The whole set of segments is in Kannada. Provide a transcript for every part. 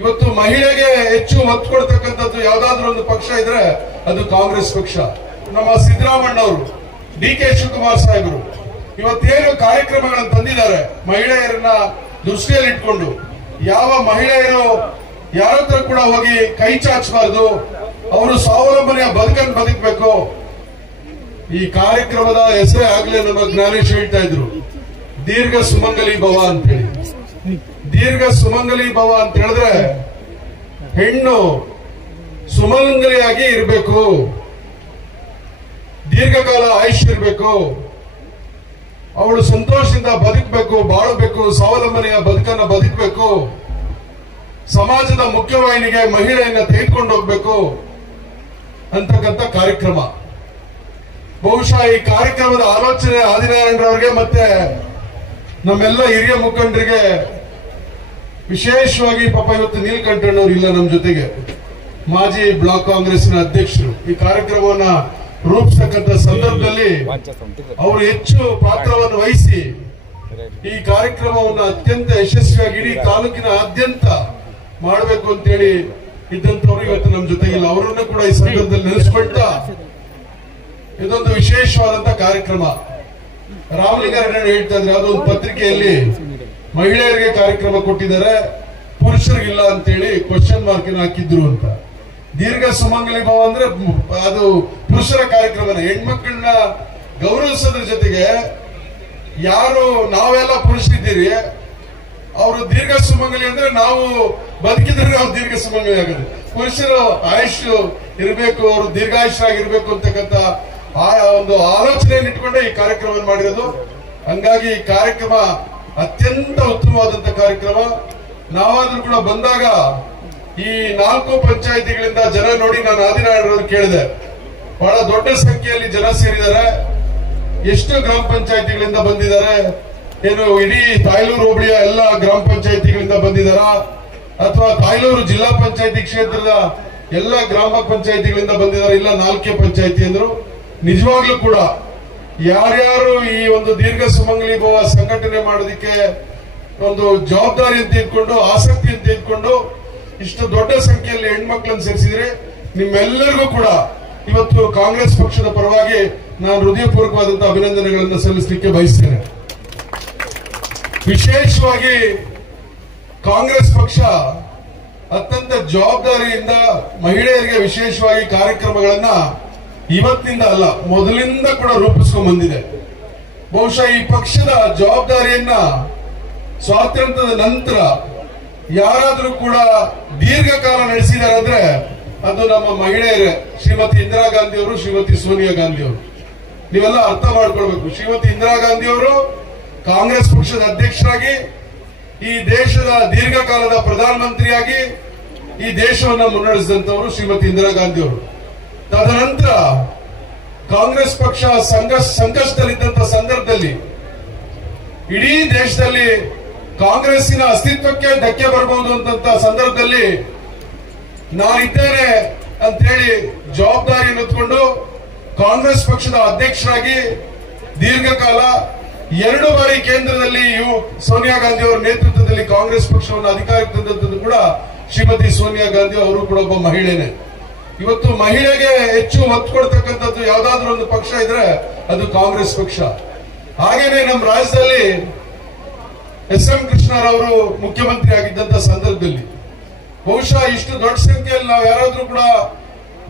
ಇವತ್ತು ಮಹಿಳೆಗೆ ಹೆಚ್ಚು ಒತ್ತು ಕೊಡ್ತಕ್ಕಂಥದ್ದು ಯಾವ್ದಾದ್ರು ಒಂದು ಪಕ್ಷ ಇದ್ರೆ ಅದು ಕಾಂಗ್ರೆಸ್ ಪಕ್ಷ. ನಮ್ಮ ಸಿದ್ದರಾಮಣ್ಣವರು, ಡಿ.ಕೆ. ಶಿವಕುಮಾರ್ ಸಾಹೇಬರು ಇವತ್ತೇನು ಕಾರ್ಯಕ್ರಮಗಳನ್ನು ತಂದಿದ್ದಾರೆ ಮಹಿಳೆಯರನ್ನ ದೃಷ್ಟಿಯಲ್ಲಿ ಇಟ್ಕೊಂಡು, ಯಾವ ಮಹಿಳೆಯರು ಯಾರ ಹತ್ರ ಕೂಡ ಹೋಗಿ ಕೈ ಚಾಚಬಾರದು, ಅವರು ಸ್ವಾವಲಂಬನೆಯ ಬದುಕನ್ನು ಬದುಕಬೇಕು. ಈ ಕಾರ್ಯಕ್ರಮದ ಹೆಸರೇ ಆಗ್ಲೇ ನಮ್ಮ ಜ್ಞಾನೇಶ್ ಹೇಳ್ತಾ ಇದ್ರು, ದೀರ್ಘ ಸುಮಂಗಲಿ ಭವ ಅಂತೇಳಿ. ದೀರ್ಘ ಸುಮಂಗಲಿ ಭವ ಅಂತ ಹೇಳಿದ್ರೆ ಹೆಣ್ಣು ಸುಮಂಗಲಿಯಾಗಿ ಇರಬೇಕು, ದೀರ್ಘಕಾಲ ಆಯುಷ್ಯ ಇರಬೇಕು, ಅವಳು ಸಂತೋಷದಿಂದ ಬದುಕಬೇಕು, ಬಾಳಬೇಕು, ಸ್ವಾವಲಂಬನೆಯ ಬದುಕನ್ನ ಬದುಕಬೇಕು, ಸಮಾಜದ ಮುಖ್ಯವಾಹಿನಿಗೆ ಮಹಿಳೆಯನ್ನ ತೆಗೆದುಕೊಂಡು ಹೋಗ್ಬೇಕು ಅಂತಕ್ಕಂಥ ಕಾರ್ಯಕ್ರಮ. ಬಹುಶಃ ಈ ಕಾರ್ಯಕ್ರಮದ ಆಲೋಚನೆ ಆದಿನಾರಾಯಣರವರಿಗೆ ಮತ್ತೆ ನಮ್ಮೆಲ್ಲ ಹಿರಿಯ ಮುಖಂಡರಿಗೆ, ವಿಶೇಷವಾಗಿ ಪಾಪ ಇವತ್ತು ನೀಲಕಂಠಣ್ಣವ್ರು ಇಲ್ಲ ನಮ್ಮ ಜೊತೆಗೆ, ಮಾಜಿ ಬ್ಲಾಕ್ ಕಾಂಗ್ರೆಸ್ನ ಅಧ್ಯಕ್ಷರು, ಈ ಕಾರ್ಯಕ್ರಮವನ್ನ ರೂಪಿಸತಕ್ಕಂಥ ಸಂದರ್ಭದಲ್ಲಿ ಅವರು ಹೆಚ್ಚು ಪಾತ್ರವನ್ನು ವಹಿಸಿ ಈ ಕಾರ್ಯಕ್ರಮವನ್ನು ಅತ್ಯಂತ ಯಶಸ್ವಿಯಾಗಿ ಇಡೀ ತಾಲೂಕಿನಾದ್ಯಂತ ಮಾಡಬೇಕು ಅಂತೇಳಿ ಇದ್ದಂತವ್ರು ಇವತ್ತು ನಮ್ಮ ಜೊತೆಗಿಲ್ಲ. ಅವರನ್ನು ಕೂಡ ಈ ಸಂದರ್ಭದಲ್ಲಿ ನೆನೆಸ್ಕೊಳ್ತಾ ಇದೊಂದು ವಿಶೇಷವಾದಂತ ಕಾರ್ಯಕ್ರಮ. ರಾಮಲಿಂಗಾರೆಡ್ಡಿ ಹೇಳ್ತಾ ಇದ್ರೆ ಅದೊಂದು ಪತ್ರಿಕೆಯಲ್ಲಿ ಮಹಿಳೆಯರಿಗೆ ಕಾರ್ಯಕ್ರಮ ಕೊಟ್ಟಿದ್ದಾರೆ, ಪುರುಷರಿಗಿಲ್ಲ ಅಂತೇಳಿ ಕ್ವಶನ್ ಮಾರ್ಕ್ ಹಾಕಿದ್ರು ಅಂತ. ದೀರ್ಘ ಸುಮಂಗಲಿ ಭಾವ ಅಂದ್ರೆ ಅದು ಪುರುಷರ ಕಾರ್ಯಕ್ರಮನ, ಹೆಣ್ಮಕ್ಳನ್ನ ಗೌರವಿಸೋದ್ರ ಜೊತೆಗೆ ಯಾರು ನಾವೆಲ್ಲ ಪುರುಷರಿದ್ದೀರಿ ಅವರು ದೀರ್ಘ ಸುಮಂಗಲಿ ಅಂದ್ರೆ ನಾವು ಬದುಕಿದ್ರೆ ನಾವು ದೀರ್ಘ ಸುಮಂಗಲಿ ಆಗೋದು. ಪುರುಷರು ಆಯುಷ್ ಇರಬೇಕು, ಅವರು ದೀರ್ಘಾಯುಷ್ಯರಾಗಿರ್ಬೇಕು ಅಂತಕ್ಕಂಥ ಒಂದು ಆಲೋಚನೆಯನ್ನು ಇಟ್ಕೊಂಡೆ ಈ ಕಾರ್ಯಕ್ರಮ ಮಾಡಿರೋದು. ಹಂಗಾಗಿ ಈ ಕಾರ್ಯಕ್ರಮ ಅತ್ಯಂತ ಉತ್ತಮವಾದಂತ ಕಾರ್ಯಕ್ರಮ. ನಾವಾದ್ರೂ ಕೂಡ ಬಂದಾಗ ಈ 4 ಪಂಚಾಯಿತಿಗಳಿಂದ ಜನ ನೋಡಿ ನಾನು ಆದಿನಾರಾಯಣರವರು ಕೇಳಿದೆ, ಬಹಳ ದೊಡ್ಡ ಸಂಖ್ಯೆಯಲ್ಲಿ ಜನ ಸೇರಿದ್ದಾರೆ, ಎಷ್ಟು ಗ್ರಾಮ ಪಂಚಾಯಿತಿಗಳಿಂದ ಬಂದಿದ್ದಾರೆ, ಏನು ಇಡೀ ತಾಯ್ಲೂರು ಹೋಬಳಿಯ ಎಲ್ಲ ಗ್ರಾಮ ಪಂಚಾಯಿತಿಗಳಿಂದ ಬಂದಿದ್ದಾರಾ ಅಥವಾ ತಾಯ್ಲೂರು ಜಿಲ್ಲಾ ಪಂಚಾಯಿತಿ ಕ್ಷೇತ್ರದ ಎಲ್ಲ ಗ್ರಾಮ ಪಂಚಾಯಿತಿಗಳಿಂದ ಬಂದಿದ್ದಾರೆ, ಇಲ್ಲ 4 ಪಂಚಾಯಿತಿ ಅಂದ್ರು. ನಿಜವಾಗ್ಲೂ ಕೂಡ ಯಾರ್ಯಾರು ಈ ಒಂದು ದೀರ್ಘ ಸುಮಂಗಲಿ ಭವ ಸಂಘಟನೆ ಮಾಡೋದಕ್ಕೆ ಒಂದು ಜವಾಬ್ದಾರಿ ಅಂತ ಇಟ್ಕೊಂಡು, ಆಸಕ್ತಿ ಅಂತ ಇಟ್ಕೊಂಡು ಇಷ್ಟು ದೊಡ್ಡ ಸಂಖ್ಯೆಯಲ್ಲಿ ಹೆಣ್ಮಕ್ಳನ್ನು ಸೇರಿಸಿದ್ರೆ ನಿಮ್ಮೆಲ್ಲರಿಗೂ ಕೂಡ ಇವತ್ತು ಕಾಂಗ್ರೆಸ್ ಪಕ್ಷದ ಪರವಾಗಿ ನಾನು ಹೃದಯಪೂರ್ವಕವಾದಂತಹ ಅಭಿನಂದನೆಗಳನ್ನು ಸಲ್ಲಿಸಲಿಕ್ಕೆ ಬಯಸ್ತೇನೆ. ವಿಶೇಷವಾಗಿ ಕಾಂಗ್ರೆಸ್ ಪಕ್ಷ ಅತ್ಯಂತ ಜವಾಬ್ದಾರಿಯಿಂದ ಮಹಿಳೆಯರಿಗೆ ವಿಶೇಷವಾಗಿ ಕಾರ್ಯಕ್ರಮಗಳನ್ನ ಇವತ್ತಿನಿಂದ ಅಲ್ಲ ಮೊದಲಿಂದ ಕೂಡ ರೂಪಿಸ್ಕೊಂಡು ಬಂದಿದೆ. ಬಹುಶಃ ಈ ಪಕ್ಷದ ಜವಾಬ್ದಾರಿಯನ್ನ ಸ್ವಾತಂತ್ರ್ಯದ ನಂತರ ಯಾರಾದ್ರೂ ಕೂಡ ದೀರ್ಘಕಾಲ ನಡೆಸಿದ್ದಾರೆ ಅಂದ್ರೆ ಅದು ನಮ್ಮ ಮಹಿಳೆಯರೇ, ಶ್ರೀಮತಿ ಇಂದಿರಾ ಗಾಂಧಿ ಅವರು, ಶ್ರೀಮತಿ ಸೋನಿಯಾ ಗಾಂಧಿ ಅವರು. ನೀವೆಲ್ಲ ಅರ್ಥ ಮಾಡ್ಕೊಳ್ಬೇಕು, ಶ್ರೀಮತಿ ಇಂದಿರಾ ಗಾಂಧಿ ಅವರು ಕಾಂಗ್ರೆಸ್ ಪಕ್ಷದ ಅಧ್ಯಕ್ಷರಾಗಿ ಈ ದೇಶದ ದೀರ್ಘಕಾಲದ ಪ್ರಧಾನಮಂತ್ರಿಯಾಗಿ ಈ ದೇಶವನ್ನ ಮುನ್ನಡೆಸಿದಂತವರು ಶ್ರೀಮತಿ ಇಂದಿರಾ ಗಾಂಧಿ ಅವರು. ತದನಂತರ ಕಾಂಗ್ರೆಸ್ ಪಕ್ಷ ಸಂಕಷ್ಟದಲ್ಲಿದ್ದಂತ ಸಂದರ್ಭದಲ್ಲಿ ಇಡೀ ದೇಶದಲ್ಲಿ ಕಾಂಗ್ರೆಸ್ಸಿನ ಅಸ್ತಿತ್ವಕ್ಕೆ ಧಕ್ಕೆ ಬರಬಹುದು ಅಂತ ಸಂದರ್ಭದಲ್ಲಿ ನಾನಿದ್ದೇನೆ ಅಂತ ಹೇಳಿ ಜವಾಬ್ದಾರಿಯನ್ನು ಹೊತ್ತುಕೊಂಡು ಕಾಂಗ್ರೆಸ್ ಪಕ್ಷದ ಅಧ್ಯಕ್ಷರಾಗಿ ದೀರ್ಘಕಾಲ 2 ಬಾರಿ ಕೇಂದ್ರದಲ್ಲಿ ಸೋನಿಯಾ ಗಾಂಧಿ ಅವರ ನೇತೃತ್ವದಲ್ಲಿ ಕಾಂಗ್ರೆಸ್ ಪಕ್ಷವನ್ನು ಅಧಿಕಾರಕ್ಕೆ ತಂದದ್ದು ಕೂಡ ಶ್ರೀಮತಿ ಸೋನಿಯಾ ಗಾಂಧಿ ಅವರು ಕೂಡ ಒಬ್ಬ ಮಹಿಳೆನೆ. ಇವತ್ತು ಮಹಿಳೆಗೆ ಹೆಚ್ಚು ಒತ್ತು ಕೊಡ್ತಕ್ಕಂಥದ್ದು ಯಾವ್ದಾದ್ರು ಒಂದು ಪಕ್ಷ ಇದ್ರೆ ಅದು ಕಾಂಗ್ರೆಸ್ ಪಕ್ಷ. ಹಾಗೇನೆ ನಮ್ಮ ರಾಜ್ಯದಲ್ಲಿ ಎಸ್.ಎಂ. ಕೃಷ್ಣರವರು ಮುಖ್ಯಮಂತ್ರಿ ಆಗಿದ್ದಂತ ಸಂದರ್ಭದಲ್ಲಿ ಬಹುಶಃ ಇಷ್ಟು ದೊಡ್ಡ ಸಂಖ್ಯೆಯಲ್ಲಿ ನಾವು ಯಾರಾದ್ರೂ ಕೂಡ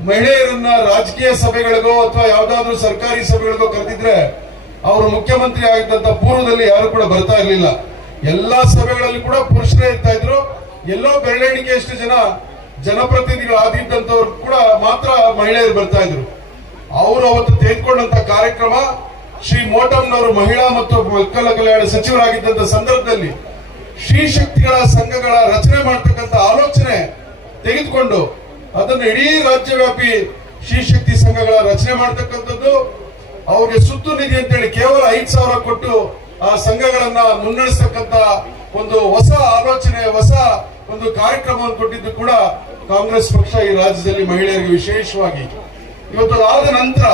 ಮಹಿಳೆಯರನ್ನ ರಾಜಕೀಯ ಸಭೆಗಳಿಗೋ ಅಥವಾ ಯಾವ್ದಾದ್ರು ಸರ್ಕಾರಿ ಸಭೆಗಳಿಗೋ ಕರೆದಿದ್ರೆ ಅವರು ಮುಖ್ಯಮಂತ್ರಿ ಆಗಿದ್ದಂತ ಪೂರ್ವದಲ್ಲಿ ಯಾರು ಕೂಡ ಬರ್ತಾ ಇರಲಿಲ್ಲ. ಎಲ್ಲಾ ಸಭೆಗಳಲ್ಲಿ ಕೂಡ ಪುರುಷರೇ ಇರ್ತಾ ಇದ್ರು. ಎಲ್ಲೋ ಬೆರಳೆಣಿಕೆಯಷ್ಟು ಜನ ಜನಪ್ರತಿನಿಧಿಗಳು ಆಗಿದ್ದಂತವ್ರು ಕೂಡ ಮಾತ್ರ ಮಹಿಳೆಯರು ಬರ್ತಾ ಇದ್ರು. ಅವರು ಅವತ್ತು ತೆಗೆದುಕೊಂಡಂತ ಕಾರ್ಯಕ್ರಮ, ಶ್ರೀ ಮೋಟಮ್ನವರು ಮಹಿಳಾ ಮತ್ತು ಮಕ್ಕಳ ಕಲ್ಯಾಣ ಸಚಿವರಾಗಿದ್ದಂತ ಸಂದರ್ಭದಲ್ಲಿ ಶ್ರೀ ಶಕ್ತಿಗಳ ಸಂಘಗಳ ರಚನೆ ಮಾಡತಕ್ಕಂಥ ಆಲೋಚನೆ ತೆಗೆದುಕೊಂಡು ಅದನ್ನು ಇಡೀ ರಾಜ್ಯವ್ಯಾಪಿ ಶ್ರೀ ಶಕ್ತಿ ಸಂಘಗಳ ರಚನೆ ಮಾಡತಕ್ಕಂಥದ್ದು, ಅವ್ರಿಗೆ ಸುತ್ತು ನಿಧಿ ಅಂತೇಳಿ ಕೇವಲ 5,000 ಕೊಟ್ಟು ಆ ಸಂಘಗಳನ್ನ ಮುನ್ನಡೆಸತಕ್ಕಂತ ಒಂದು ಹೊಸ ಆಲೋಚನೆ, ಹೊಸ ಒಂದು ಕಾರ್ಯಕ್ರಮವನ್ನು ಕೊಟ್ಟಿದ್ದು ಕೂಡ ಕಾಂಗ್ರೆಸ್ ಪಕ್ಷ ಈ ರಾಜ್ಯದಲ್ಲಿ ಮಹಿಳೆಯರಿಗೆ ವಿಶೇಷವಾಗಿ. ಇವತ್ತು ಆದ ನಂತರ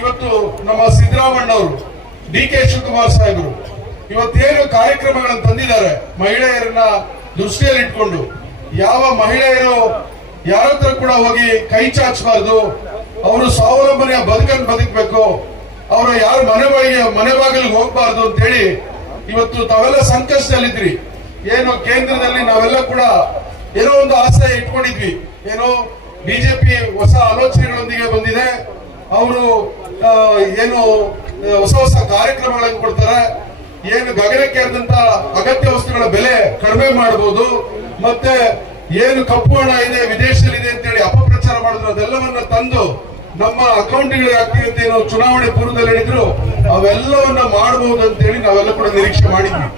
ಇವತ್ತು ನಮ್ಮ ಸಿದ್ದರಾಮಣ್ಣವರು, ಡಿ.ಕೆ. ಶಿವಕುಮಾರ್ ಸಾಹೇಬರು ಇವತ್ತೇನು ಕಾರ್ಯಕ್ರಮಗಳನ್ನು ತಂದಿದ್ದಾರೆ ಮಹಿಳೆಯರನ್ನ ದೃಷ್ಟಿಯಲ್ಲಿಟ್ಕೊಂಡು, ಯಾವ ಮಹಿಳೆಯರು ಯಾರ ಹತ್ರ ಕೂಡ ಹೋಗಿ ಕೈ ಚಾಚಬಾರ್ದು, ಅವರು ಸ್ವಾವಲಂಬನೆಯ ಬದುಕನ್ನು ಬದುಕಬೇಕು, ಅವರು ಯಾರು ಮನೆ ಬಾಗಿಲಿಗೆ ಹೋಗ್ಬಾರ್ದು ಅಂತ ಹೇಳಿ ಇವತ್ತು ತಾವೆಲ್ಲ ಸಂಕಷ್ಟದಲ್ಲಿದ್ರಿ. ಏನು ಕೇಂದ್ರದಲ್ಲಿ ನಾವೆಲ್ಲ ಕೂಡ ಏನೋ ಒಂದು ಆಸೆ ಇಟ್ಕೊಂಡಿದ್ವಿ, ಏನೋ ಬಿಜೆಪಿ ಹೊಸ ಆಲೋಚನೆಗಳೊಂದಿಗೆ ಬಂದಿದೆ, ಅವರು ಏನು ಹೊಸ ಹೊಸ ಕಾರ್ಯಕ್ರಮಗಳನ್ನು ಕೊಡ್ತಾರೆ, ಏನು ಗಗನಕ್ಕೇರಿದಂತ ಅಗತ್ಯ ವಸ್ತುಗಳ ಬೆಲೆ ಕಡಿಮೆ ಮಾಡಬಹುದು, ಮತ್ತೆ ಏನು ಕಪ್ಪು ಹಣ ಇದೆ ವಿದೇಶದಲ್ಲಿದೆ ಅಂತೇಳಿ ಅಪಪ್ರಚಾರ ಮಾಡಿದ್ರು, ಅದೆಲ್ಲವನ್ನ ತಂದು ನಮ್ಮ ಅಕೌಂಟ್ಗಳಿಗೆ ಆಗ್ತೀವಿ ಅಂತ ಏನು ಚುನಾವಣೆ ಪೂರ್ವದಲ್ಲಿ ಹೇಳಿದ್ರು, ಅವೆಲ್ಲವನ್ನ ಮಾಡಬಹುದು ಅಂತ ಹೇಳಿ ನಾವೆಲ್ಲ ಕೂಡ ನಿರೀಕ್ಷೆ ಮಾಡಿದ್ವಿ.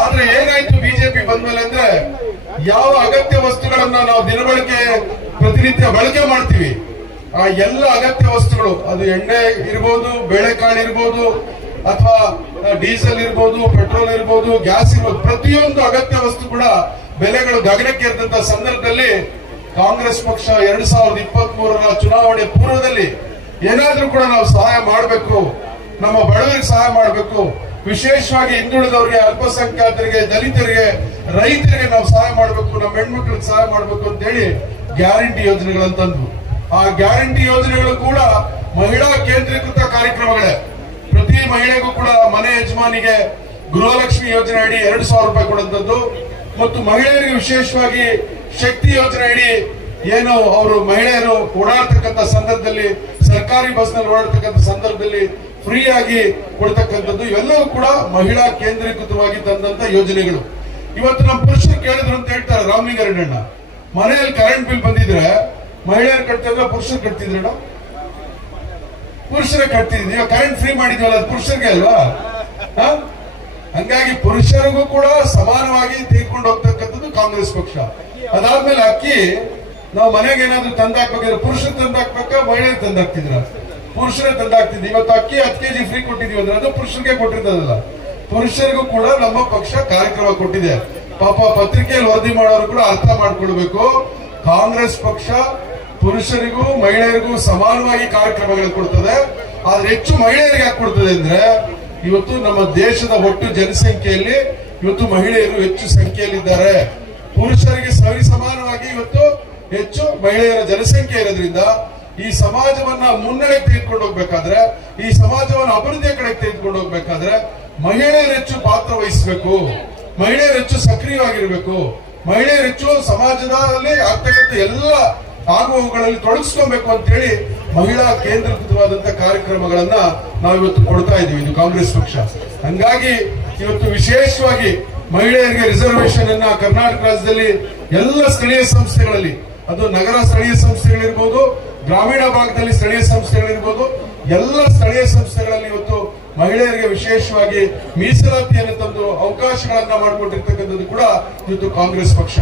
ಆದ್ರೆ ಏನಾಯ್ತು ಬಿಜೆಪಿ ಬಂದ್ಮೇಲೆ ಅಂದ್ರೆ, ಯಾವ ಅಗತ್ಯ ವಸ್ತುಗಳನ್ನ ನಾವು ದಿನಬಳಕೆ ಪ್ರತಿನಿತ್ಯ ಬಳಕೆ ಮಾಡ್ತೀವಿ ಆ ಎಲ್ಲ ಅಗತ್ಯ ವಸ್ತುಗಳು, ಅದು ಎಣ್ಣೆ ಇರ್ಬೋದು, ಬೇಳೆಕಾಳು ಇರ್ಬೋದು, ಅಥವಾ ಡೀಸೆಲ್ ಇರ್ಬೋದು, ಪೆಟ್ರೋಲ್ ಇರ್ಬೋದು, ಗ್ಯಾಸ್ ಇರ್ಬೋದು, ಪ್ರತಿಯೊಂದು ಅಗತ್ಯ ವಸ್ತು ಕೂಡ ಬೆಲೆಗಳು ಗಗನಕ್ಕೇರಿದಂತ ಸಂದರ್ಭದಲ್ಲಿ ಕಾಂಗ್ರೆಸ್ ಪಕ್ಷ 2023ರ ಚುನಾವಣೆ ಪೂರ್ವದಲ್ಲಿ ಏನಾದ್ರೂ ಕೂಡ ನಾವು ಸಹಾಯ ಮಾಡಬೇಕು, ನಮ್ಮ ಬಡವರಿಗೆ ಸಹಾಯ ಮಾಡಬೇಕು, ವಿಶೇಷವಾಗಿ ಹಿಂದುಳಿದವರಿಗೆ, ಅಲ್ಪಸಂಖ್ಯಾತರಿಗೆ, ದಲಿತರಿಗೆ, ರೈತರಿಗೆ ನಾವು ಸಹಾಯ ಮಾಡಬೇಕು, ನಮ್ಮ ಹೆಣ್ಮಕ್ಳಿಗೆ ಸಹಾಯ ಮಾಡಬೇಕು ಅಂತ ಹೇಳಿ ಗ್ಯಾರಂಟಿ ಯೋಜನೆಗಳಂತಂದು. ಆ ಗ್ಯಾರಂಟಿ ಯೋಜನೆಗಳು ಕೂಡ ಮಹಿಳಾ ಕೇಂದ್ರೀಕೃತ ಕಾರ್ಯಕ್ರಮಗಳೇ. ಪ್ರತಿ ಮಹಿಳೆಗೂ ಕೂಡ ಮನೆ ಯಜಮಾನಿಗೆ ಗೃಹಲಕ್ಷ್ಮಿ ಯೋಜನೆ ಅಡಿ 2,000 ರೂಪಾಯಿ ಕೊಡುವಂತದ್ದು, ಮತ್ತು ಮಹಿಳೆಯರಿಗೆ ವಿಶೇಷವಾಗಿ ಶಕ್ತಿ ಯೋಜನೆ ಅಡಿ ಏನು ಅವರು ಮಹಿಳೆಯರು ಓಡಾಡ್ತಕ್ಕಂಥ ಸಂದರ್ಭದಲ್ಲಿ, ಸರ್ಕಾರಿ ಬಸ್ ನಲ್ಲಿ ಓಡಾಡ್ತಕ್ಕಂಥ ಸಂದರ್ಭದಲ್ಲಿ ಫ್ರೀ ಆಗಿ ಕೊಡ್ತಕ್ಕಂಥದ್ದು, ಇವೆಲ್ಲವೂ ಕೂಡ ಮಹಿಳಾ ಕೇಂದ್ರೀಕೃತವಾಗಿ ತಂದಂತ ಯೋಜನೆಗಳು. ಇವತ್ತು ನಮ್ಮ ಪುರುಷರು ಕೇಳಿದ್ರು ಅಂತ ಹೇಳ್ತಾರೆ ರಾಮಲಿಂಗಾರೆಡ್ಡಣ್ಣ, ಮನೆಯಲ್ಲಿ ಕರೆಂಟ್ ಬಿಲ್ ಬಂದಿದ್ರೆ ಮಹಿಳೆಯರು ಕಟ್ತಿದ್ರೆ ಪುರುಷರು ಕಟ್ತಿದ್ರಣ್ಣ? ಪುರುಷರೇ ಕಟ್ತಿದ್ವಿ. ಈಗ ಕರೆಂಟ್ ಫ್ರೀ ಮಾಡಿದ್ವಲ್ಲ, ಅದು ಪುರುಷರಿಗೆ ಅಲ್ವಾ? ಹಂಗಾಗಿ ಪುರುಷರಿಗೂ ಕೂಡ ಸಮಾನವಾಗಿ ತೆಗೆದುಕೊಂಡು ಹೋಗ್ತಕ್ಕಂಥದ್ದು ಕಾಂಗ್ರೆಸ್ ಪಕ್ಷ. ಅದಾದ್ಮೇಲೆ ಅಕ್ಕಿ ನಾವು ಮನೆಗೆ ಏನಾದ್ರು ತಂದಾಕ್ಬೇಕಾದ್ರೆ ಪುರುಷರು ತಂದಾಕ್ಬೇಕಾ ಮಹಿಳೆಯರು ತಂದಾಕ್ತಿದ್ರ? ಪುರುಷರೇ ತಂದಾಕ್ತಿದ್ವಿ. ಇವತ್ತು ಅಕ್ಕಿ 10 kg ಫ್ರೀ ಕೊಟ್ಟಿದೀವಿ ಅಂದ್ರೆ ಅದು ಪುರುಷರಿಗೆ ಕೊಟ್ಟಿರ್ತದಲ್ಲ, ಪುರುಷರಿಗೂ ಕೂಡ ನಮ್ಮ ಪಕ್ಷ ಕಾರ್ಯಕ್ರಮ ಕೊಟ್ಟಿದೆ. ಪಾಪ ಪತ್ರಿಕೆಯಲ್ಲಿ ವರದಿ ಮಾಡೋರು ಕೂಡ ಅರ್ಥ ಮಾಡ್ಕೊಳ್ಬೇಕು, ಕಾಂಗ್ರೆಸ್ ಪಕ್ಷ ಪುರುಷರಿಗೂ ಮಹಿಳೆಯರಿಗೂ ಸಮಾನವಾಗಿ ಕಾರ್ಯಕ್ರಮಗಳು ಕೊಡ್ತದೆ. ಆದ್ರೆ ಹೆಚ್ಚು ಮಹಿಳೆಯರಿಗೆ ಯಾಕೆ ಕೊಡ್ತದೆ ಅಂದ್ರೆ, ಇವತ್ತು ನಮ್ಮ ದೇಶದ ಒಟ್ಟು ಜನಸಂಖ್ಯೆಯಲ್ಲಿ ಇವತ್ತು ಮಹಿಳೆಯರು ಹೆಚ್ಚು ಸಂಖ್ಯೆಯಲ್ಲಿದ್ದಾರೆ. ಪುರುಷರಿಗೆ ಸರಿ ಸಮಾನವಾಗಿ ಇವತ್ತು ಹೆಚ್ಚು ಮಹಿಳೆಯರ ಜನಸಂಖ್ಯೆ ಇರೋದ್ರಿಂದ ಈ ಸಮಾಜವನ್ನ ಮುನ್ನಡೆ ತೆಗೆದುಕೊಂಡು ಹೋಗ್ಬೇಕಾದ್ರೆ, ಈ ಸಮಾಜವನ್ನು ಅಭಿವೃದ್ಧಿಯ ಕಡೆ ತೆಗೆದುಕೊಂಡು ಹೋಗ್ಬೇಕಾದ್ರೆ ಮಹಿಳೆಯರು ಹೆಚ್ಚು ಪಾತ್ರ ವಹಿಸಬೇಕು, ಮಹಿಳೆಯರು ಹೆಚ್ಚು ಸಕ್ರಿಯವಾಗಿರ್ಬೇಕು, ಮಹಿಳೆಯರು ಹೆಚ್ಚು ಸಮಾಜದಲ್ಲಿ ಆಗ್ತಕ್ಕಂಥ ಎಲ್ಲ ಆಗುವವುಗಳಲ್ಲಿ ತೊಡಗಿಸ್ಕೊಬೇಕು ಅಂತ ಹೇಳಿ ಮಹಿಳಾ ಕೇಂದ್ರೀಕೃತವಾದಂತಹ ಕಾರ್ಯಕ್ರಮಗಳನ್ನ ನಾವಿವತ್ತು ಕೊಡ್ತಾ ಇದ್ದೀವಿ, ಇದು ಕಾಂಗ್ರೆಸ್ ಪಕ್ಷ. ಹಂಗಾಗಿ ಇವತ್ತು ವಿಶೇಷವಾಗಿ ಮಹಿಳೆಯರಿಗೆ ರಿಸರ್ವೇಶನ್ ಅನ್ನ ಕರ್ನಾಟಕ ರಾಜ್ಯದಲ್ಲಿ ಎಲ್ಲ ಸ್ಥಳೀಯ ಸಂಸ್ಥೆಗಳಲ್ಲಿ, ಅದು ನಗರ ಸ್ಥಳೀಯ ಸಂಸ್ಥೆಗಳಿರ್ಬೋದು, ಗ್ರಾಮೀಣ ಭಾಗದಲ್ಲಿ ಸ್ಥಳೀಯ ಸಂಸ್ಥೆಗಳಿರ್ಬೋದು, ಎಲ್ಲ ಸ್ಥಳೀಯ ಸಂಸ್ಥೆಗಳಲ್ಲಿ ಇವತ್ತು ಮಹಿಳೆಯರಿಗೆ ವಿಶೇಷವಾಗಿ ಮೀಸಲಾತಿಯನ್ನು ತಂದು ಅವಕಾಶಗಳನ್ನ ಮಾಡಿಕೊಟ್ಟಿರ್ತಕ್ಕಂಥದ್ದು ಕೂಡ ಇವತ್ತು ಕಾಂಗ್ರೆಸ್ ಪಕ್ಷ.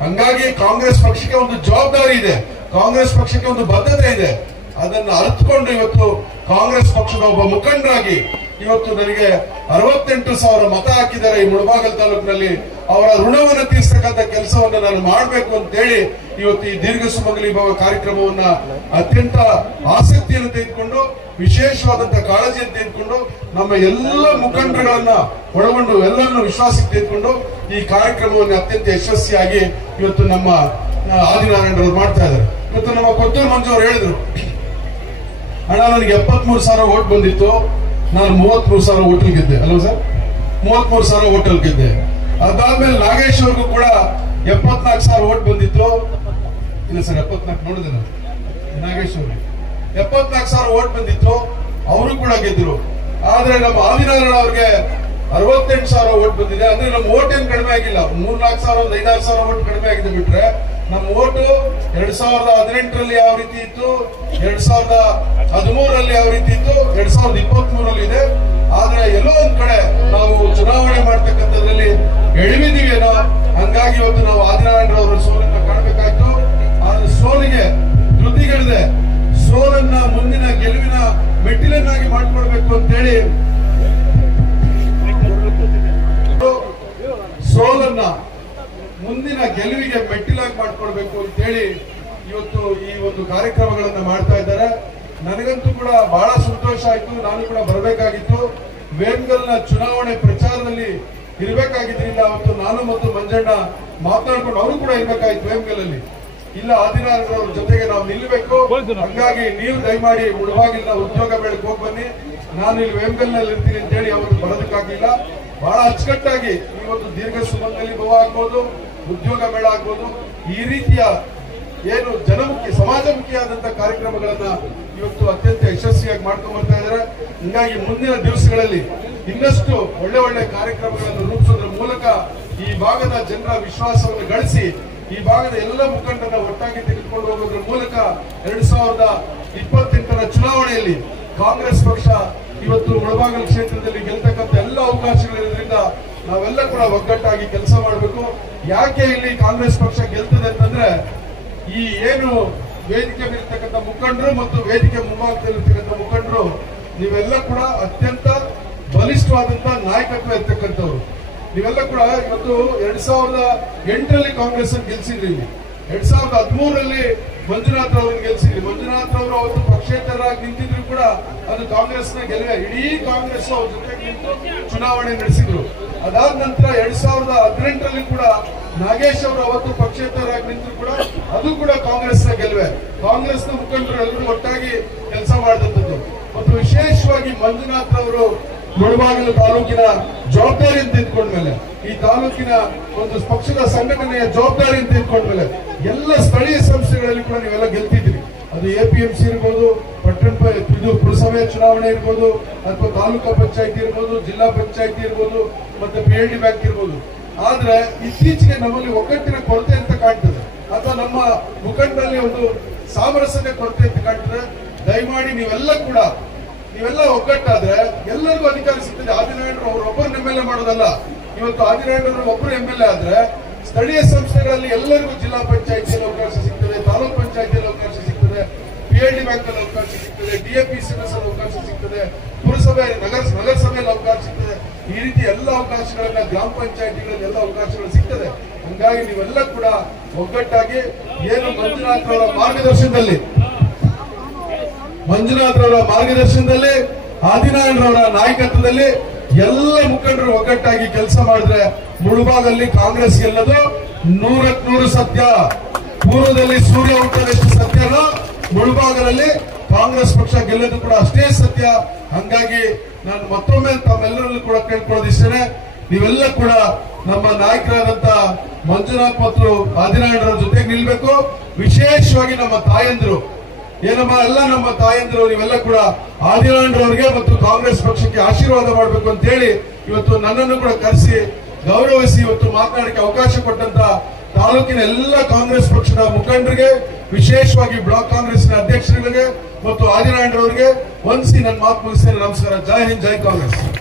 ಹಂಗಾಗಿ ಕಾಂಗ್ರೆಸ್ ಪಕ್ಷಕ್ಕೆ ಒಂದು ಜವಾಬ್ದಾರಿ ಇದೆ, ಕಾಂಗ್ರೆಸ್ ಪಕ್ಷಕ್ಕೆ ಒಂದು ಬದ್ಧತೆ ಇದೆ. ಅದನ್ನು ಅರ್ಥಕೊಂಡು ಇವತ್ತು ಕಾಂಗ್ರೆಸ್ ಪಕ್ಷದ ಒಬ್ಬ ಮುಖಂಡರಾಗಿ ಇವತ್ತು ನನಗೆ 68,000 ಮತ ಹಾಕಿದ್ದಾರೆ ಈ ಮುಳಬಾಗಲ್ ತಾಲೂಕಿನಲ್ಲಿ. ಅವರ ಋಣವನ್ನು ತೀರ್ಸತಕ್ಕಂಥ ಕೆಲಸವನ್ನು ನಾನು ಮಾಡಬೇಕು ಅಂತ ಹೇಳಿ ಇವತ್ತು ಈ ದೀರ್ಘ ಸುಮಂಗಲಿ ಭವ ಕಾರ್ಯಕ್ರಮವನ್ನ ಅತ್ಯಂತ ಆಸಕ್ತಿಯನ್ನು ತೆಗೆದುಕೊಂಡು, ವಿಶೇಷವಾದಂತಹ ಕಾಳಜಿಯನ್ನು ತೆಗೆದುಕೊಂಡು, ನಮ್ಮ ಎಲ್ಲ ಮುಖಂಡರುಗಳನ್ನ ಒಳಗೊಂಡು ಎಲ್ಲರನ್ನು ವಿಶ್ವಾಸಕ್ಕೆ ತೆಗೆದುಕೊಂಡು ಈ ಕಾರ್ಯಕ್ರಮವನ್ನು ಅತ್ಯಂತ ಯಶಸ್ವಿಯಾಗಿ ಇವತ್ತು ನಮ್ಮ ಆದಿನಾರಾಯಣರವರು ಮಾಡ್ತಾ ಇದ್ದಾರೆ. ಇವತ್ತು ನಮ್ಮ ಕೊತ್ತೂರು ಮಂಜು ಅವರು ಹೇಳಿದ್ರು, ಅಣ್ಣ ನನಗೆ 73,000 ಓಟ್ ಬಂದಿತ್ತು, ನಾನು 33,000 ಓಟಲ್ ಗೆದ್ದೆ ಅಲ್ವಾ ಸರ್? 33,000 ಓಟಲ್ ಗೆದ್ದೆ. ಅದಾದ್ಮೇಲೆ ನಾಗೇಶ್ ಅವ್ರಿಗೂ ಕೂಡ 74,000 ಓಟ್ ಬಂದಿತ್ತು. ಇಲ್ಲ ಸರ್, 74 ನೋಡಿದೆ ನಾನು. ನಾಗೇಶ್ ಅವ್ರಿಗೆ 74,000 ಓಟ್ ಬಂದಿತ್ತು, ಅವರು ಕೂಡ ಗೆದ್ರು. ಆದ್ರೆ ನಮ್ಮ ಆದಿನಾರಾಯಣ ಅವ್ರಿಗೆ 68,000 ಓಟ್ ಬಂದಿದೆ. ಅಂದ್ರೆ ನಮ್ಮ ಓಟ್ ಏನ್ ಕಡಿಮೆ ಆಗಿಲ್ಲ, 3,00,000 5,000 ಓಟ್ ಕಡಿಮೆ ಆಗಿದೆ ಬಿಟ್ರೆ ನಮ್ಮ ಓಟು 2018ರಲ್ಲಿ ಯಾವ ರೀತಿ ಇತ್ತು, 2013ರಲ್ಲಿ ಯಾವ ರೀತಿ ಇತ್ತು, 2023ರಲ್ಲಿ ಇದೆ. ಆದ್ರೆ ಎಲ್ಲೋ ಒಂದ್ ಕಡೆ ನಾವು ಚುನಾವಣೆ ಮಾಡ್ತಕ್ಕಂಥದ್ರಲ್ಲಿ ಎಡವಿದೀವಿ ಏನೋ. ಹಂಗಾಗಿ ಇವತ್ತು ನಾವು ಆದಿನಾರಾಯಣರವರ ಸೋಲನ್ನ ಕಾಣಬೇಕಾಯ್ತು. ಆದ್ರೆ ಸೋಲಿಗೆ ಧೃತಿಗೆಡದೆ ಸೋಲನ್ನ ಮುಂದಿನ ಗೆಲುವಿನ ಮೆಟ್ಟಿಲನ್ನಾಗಿ ಮಾಡ್ಕೊಳ್ಬೇಕು ಅಂತ ಹೇಳಿ, ಸೋಲನ್ನ ಮುಂದಿನ ಗೆಲುವಿಗೆ ಮೆಟ್ಟಿಲಾಗಿ ಮಾಡ್ಕೊಳ್ಬೇಕು ಅಂತ ಹೇಳಿ ಇವತ್ತು ಈ ಒಂದು ಕಾರ್ಯಕ್ರಮಗಳನ್ನ ಮಾಡ್ತಾ ಇದ್ದಾರೆ. ನನಗಂತೂ ಕೂಡ ಬಹಳ ಸಂತೋಷ ಆಯ್ತು, ನಾನು ಕೂಡ ಬರಬೇಕಾಗಿತ್ತು. ವೇಮಗಲ್ನ ಚುನಾವಣೆ ಪ್ರಚಾರದಲ್ಲಿ ಇರಬೇಕಾಗಿದ್ರಿಂದ ಅವತ್ತು ನಾನು ಮತ್ತು ಮಂಜಣ್ಣ ಮಾತನಾಡ್ಕೊಂಡು ಅವರು ಕೂಡ ಇರ್ಬೇಕಾಯ್ತು ವೇಮಗಲಲ್ಲಿ. ಇಲ್ಲ ಆದಿನಾರಾಯಣರವ್ರ ಜೊತೆಗೆ ನಾವು ನಿಲ್ಲಬೇಕು. ಹಂಗಾಗಿ ನೀವು ದಯಮಾಡಿ ಮುಳಬಾಗಿಲಿನ ಉದ್ಯೋಗ ಮೇಳಕ್ಕೆ ಹೋಗಿ ಬನ್ನಿ, ನಾನು ಇಲ್ಲಿ ವೇಮಗಲ್ನಲ್ಲಿ ಇರ್ತೀನಿ ಅಂತ ಹೇಳಿ ಅವತ್ತು ಬರೋದಕ್ಕಾಗಿಲ್ಲ. ಬಹಳ ಅಚ್ಚುಕಟ್ಟಾಗಿ ಇವತ್ತು ದೀರ್ಘ ಸುಮಂಗಲಿ ಭವ ಆಗ್ಬೋದು, ಉದ್ಯೋಗ ಮೇಳ ಆಗ್ಬೋದು, ಈ ರೀತಿಯ ಏನು ಜನಮುಖಿ ಸಮಾಜಮುಖಿಯಾದಂತಹ ಕಾರ್ಯಕ್ರಮಗಳನ್ನ ಇವತ್ತು ಅತ್ಯಂತ ಯಶಸ್ವಿಯಾಗಿ ಮಾಡ್ಕೊಂಡು ಬರ್ತಾ ಇದ್ದಾರೆ. ಹೀಗಾಗಿ ಮುಂದಿನ ದಿವಸಗಳಲ್ಲಿ ಇನ್ನಷ್ಟು ಒಳ್ಳೆ ಒಳ್ಳೆ ಕಾರ್ಯಕ್ರಮಗಳನ್ನು ರೂಪಿಸೋದ್ರ ಮೂಲಕ ಈ ಭಾಗದ ಜನರ ವಿಶ್ವಾಸವನ್ನು ಗಳಿಸಿ ಈ ಭಾಗದ ಎಲ್ಲ ಮುಖಂಡರನ್ನ ಒಟ್ಟಾಗಿ ತೆಗೆದುಕೊಂಡು ಹೋಗೋದ್ರ ಮೂಲಕ 2028ರ ಚುನಾವಣೆಯಲ್ಲಿ ಕಾಂಗ್ರೆಸ್ ಪಕ್ಷ ಇವತ್ತು ಮುಳಬಾಗಿಲು ಕ್ಷೇತ್ರದಲ್ಲಿ ಗೆಲ್ತಕ್ಕಂಥ ಎಲ್ಲ ಅವಕಾಶಗಳಿರೋದ್ರಿಂದ ನಾವೆಲ್ಲ ಕೂಡ ಒಗ್ಗಟ್ಟಾಗಿ ಕೆಲಸ ಮಾಡಬೇಕು. ಯಾಕೆ ಇಲ್ಲಿ ಕಾಂಗ್ರೆಸ್ ಪಕ್ಷ ಗೆಲ್ತದೆ ಅಂತಂದ್ರೆ ಈ ಏನು ವೇದಿಕೆ ಮೇಲಿರ್ತಕ್ಕಂಥ ಮುಖಂಡರು ಮತ್ತು ವೇದಿಕೆ ಮುಂಭಾಗದಲ್ಲಿರ್ತಕ್ಕಂಥ ಮುಖಂಡರು ನೀವೆಲ್ಲ ಕೂಡ ಅತ್ಯಂತ ಬಲಿಷ್ಠವಾದಂತಹ ನಾಯಕತ್ವ ಇರ್ತಕ್ಕಂಥವ್ರು. ನೀವೆಲ್ಲ ಕೂಡ ಇವತ್ತು 2008ರಲ್ಲಿ ಕಾಂಗ್ರೆಸ್ ಅನ್ನು ಗೆಲ್ಸಿದ್ರಿ, 2013ರಲ್ಲಿ ಮಂಜುನಾಥ್ ಅವರನ್ನು ಗೆಲ್ಸಿದ್ರಿ. ಮಂಜುನಾಥ್ ಅವರು ಅವತ್ತು ಪಕ್ಷೇತರರಾಗಿ ನಿಂತಿದ್ರು ಕೂಡ ಅದು ಕಾಂಗ್ರೆಸ್ನ ಗೆಲುವೆ. ಇಡೀ ಕಾಂಗ್ರೆಸ್ ಅವ್ರ ಜೊತೆಗೆ ನಿಂತು ಚುನಾವಣೆ ನಡೆಸಿದ್ರು. ಅದಾದ ನಂತರ 2018ರಲ್ಲಿ ಕೂಡ ನಾಗೇಶ್ ಅವರು ಅವತ್ತು ಪಕ್ಷೇತರರಾಗಿ ನಿಂತರು ಕೂಡ ಅದು ಕೂಡ ಕಾಂಗ್ರೆಸ್ನ ಗೆಲುವೆ. ಕಾಂಗ್ರೆಸ್ನ ಮುಖಂಡರು ಎಲ್ಲರೂ ಒಟ್ಟಾಗಿ ಕೆಲಸ ಮಾಡಿದಂಥದ್ದು. ಮತ್ತು ವಿಶೇಷವಾಗಿ ಮಂಜುನಾಥ್ ಅವರು ಮುಳಬಾಗಿಲು ತಾಲೂಕಿನ ಜವಾಬ್ದಾರಿಯನ್ನು ತೆಗೆದುಕೊಂಡ್ಮೇಲೆ, ಈ ತಾಲೂಕಿನ ಒಂದು ಪಕ್ಷದ ಸಂಘಟನೆಯ ಜವಾಬ್ದಾರಿಯನ್ನು ತೆಗೆದುಕೊಂಡ್ಮೇಲೆ ಎಲ್ಲ ಸ್ಥಳೀಯ ಸಂಸ್ಥೆಗಳಲ್ಲಿ ಕೂಡ ನೀವೆಲ್ಲ ಗೆಲ್ತಿದ್ರಿ. ಅದು APMC ಇರ್ಬೋದು, ಇದು ಪುರಸಭೆ ಚುನಾವಣೆ ಇರ್ಬೋದು, ಅಥವಾ ತಾಲೂಕಾ ಪಂಚಾಯತಿ ಇರ್ಬೋದು, ಜಿಲ್ಲಾ ಪಂಚಾಯತಿ ಇರ್ಬೋದು, ಮತ್ತೆ PLD ಬ್ಯಾಂಕ್ ಇರ್ಬೋದು. ಆದ್ರೆ ಇತ್ತೀಚೆಗೆ ನಮ್ಮಲ್ಲಿ ಒಗ್ಗಟ್ಟಿನ ಕೊರತೆ ಅಂತ ಕಾಣ್ತದೆ, ಅಥವಾ ನಮ್ಮ ಮುಖಂಡರಲ್ಲಿ ಒಂದು ಸಾಮರಸ್ಯತೆ ಕೊರತೆ ಅಂತ ಕಾಣ್ತದೆ. ದಯಮಾಡಿ ನೀವೆಲ್ಲ ಒಗ್ಗಟ್ಟಾದ್ರೆ ಎಲ್ಲರಿಗೂ ಅಧಿಕಾರ ಸಿಗ್ತದೆ. ಆದಿನಾರಾಯಣರು ಅವರೊಬ್ಬರು MLA ಮಾಡೋದಲ್ಲ. ಇವತ್ತು ಆದಿನಾರಾಯಣರು ಒಬ್ಬರು MLA ಆದ್ರೆ ಸ್ಥಳೀಯ ಸಂಸ್ಥೆಗಳಲ್ಲಿ ಎಲ್ಲರಿಗೂ ಜಿಲ್ಲಾ ಪಂಚಾಯತಿಯಲ್ಲಿ ಅವಕಾಶ ಸಿಗ್ತದೆ, ತಾಲೂಕ್ ಪಂಚಾಯತಿಯಲ್ಲಿ ಅವಕಾಶ ಸಿಗ್ತದೆ, PLD ಬ್ಯಾಂಕ್ ಅಲ್ಲಿ ಅವಕಾಶ ಸಿಗ್ತದೆ, DAPCMS ಅಲ್ಲಿ ಅವಕಾಶ ಸಿಗ್ತದೆ, ಪುರಸಭೆ ನಗರಸಭೆಯಲ್ಲಿ ಅವಕಾಶ ಸಿಗ್ತದೆ. ಈ ರೀತಿ ಎಲ್ಲ ಅವಕಾಶಗಳನ್ನ ಗ್ರಾಮ ಪಂಚಾಯತಿಗಳಲ್ಲಿ ಎಲ್ಲ ಅವಕಾಶಗಳು ಸಿಗ್ತದೆ. ಹಂಗಾಗಿ ನೀವೆಲ್ಲ ಕೂಡ ಒಗ್ಗಟ್ಟಾಗಿ ಏನು ಮಂಜುನಾಥ್ ಅವರ ಮಾರ್ಗದರ್ಶನದಲ್ಲಿ ಆದಿನಾರಾಯಣರವರ ನಾಯಕತ್ವದಲ್ಲಿ ಎಲ್ಲ ಮುಖಂಡರು ಒಗ್ಗಟ್ಟಾಗಿ ಕೆಲಸ ಮಾಡಿದ್ರೆ ಮುಳಬಾಗಲ್ಲಿ ಕಾಂಗ್ರೆಸ್ ಗೆಲ್ಲದು 100% ಸತ್ಯ. ಪೂರ್ವದಲ್ಲಿ ಸೂರ್ಯ ಹುಟ್ಟದಷ್ಟು ಸತ್ಯನೋ ಮುಳಬಾಗಲಲ್ಲಿ ಕಾಂಗ್ರೆಸ್ ಪಕ್ಷ ಗೆಲ್ಲದು ಕೂಡ ಅಷ್ಟೇ ಸತ್ಯ. ಹಂಗಾಗಿ ನಾನು ಮತ್ತೊಮ್ಮೆ ತಮ್ಮೆಲ್ಲರಲ್ಲೂ ಕೂಡ ಕೇಳ್ಕೊಳ್ಳೋದಿಷ್ಟೇ, ನೀವೆಲ್ಲ ಕೂಡ ನಮ್ಮ ನಾಯಕರಾದಂತ ಮಂಜುನಾಥ್ ಮತ್ತು ಆದಿನಾರಾಯಣರ ಜೊತೆಗೆ ನಿಲ್ಬೇಕು. ವಿಶೇಷವಾಗಿ ನಮ್ಮ ತಾಯಂದ್ರು ನಮ್ಮ ತಾಯಂದ್ರು ನೀವೆಲ್ಲ ಕೂಡ ಆದಿನಾರಾಯಣರವರಿಗೆ ಮತ್ತು ಕಾಂಗ್ರೆಸ್ ಪಕ್ಷಕ್ಕೆ ಆಶೀರ್ವಾದ ಮಾಡಬೇಕು ಅಂತ ಹೇಳಿ ಇವತ್ತು ನನ್ನನ್ನು ಕೂಡ ಕರೆಸಿ ಗೌರವಿಸಿ ಇವತ್ತು ಮಾತನಾಡಕ್ಕೆ ಅವಕಾಶ ಕೊಟ್ಟಂತ ತಾಲೂಕಿನ ಎಲ್ಲ ಕಾಂಗ್ರೆಸ್ ಪಕ್ಷದ ಮುಖಂಡರಿಗೆ, ವಿಶೇಷವಾಗಿ ಬ್ಲಾಕ್ ಕಾಂಗ್ರೆಸ್ನ ಅಧ್ಯಕ್ಷರಿಗೆ ಮತ್ತು ಆದಿನಾರಾಯಣರವರಿಗೆ ವಂದಿಸಿ ನನ್ನ ಮಾತು ಮುಗಿಸ್ತೇನೆ. ನಮಸ್ಕಾರ. ಜೈ ಹಿಂದ್, ಜೈ ಕಾಂಗ್ರೆಸ್.